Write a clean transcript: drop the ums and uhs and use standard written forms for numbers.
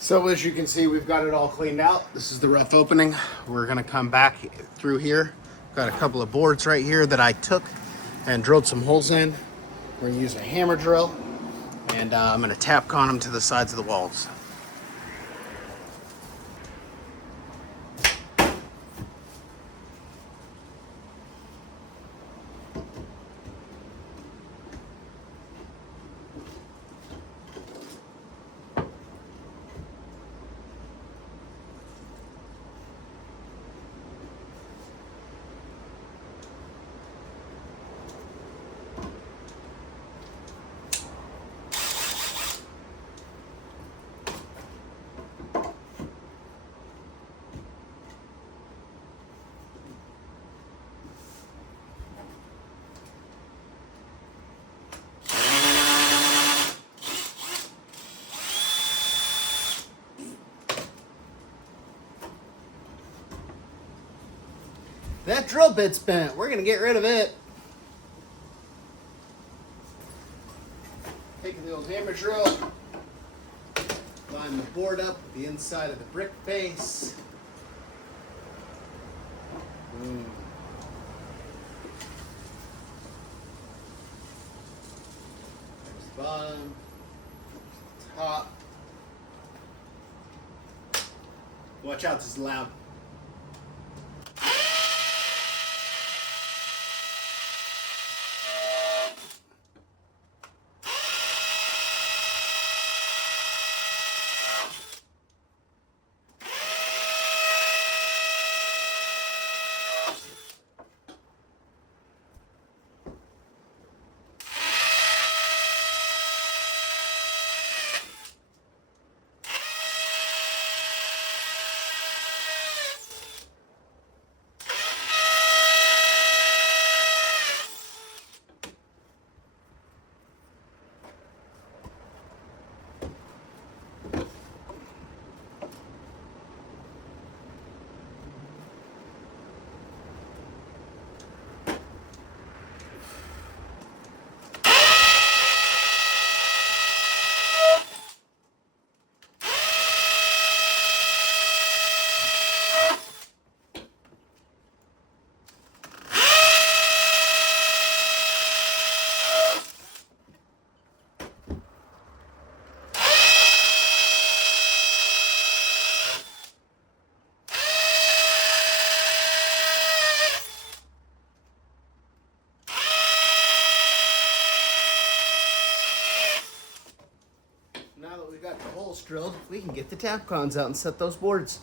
So as you can see, we've got it all cleaned out. This is the rough opening. We're gonna come back through here. Got a couple of boards right here that I took and drilled some holes in. We're gonna use a hammer drill, and I'm gonna Tapcon them to the sides of the walls. That drill bit's bent. We're gonna get rid of it. Taking the old hammer drill, line the board up with the inside of the brick face. There's the bottom, top. Watch out, this is loud. Now that we've got the holes drilled, we can get the Tapcons out and set those boards.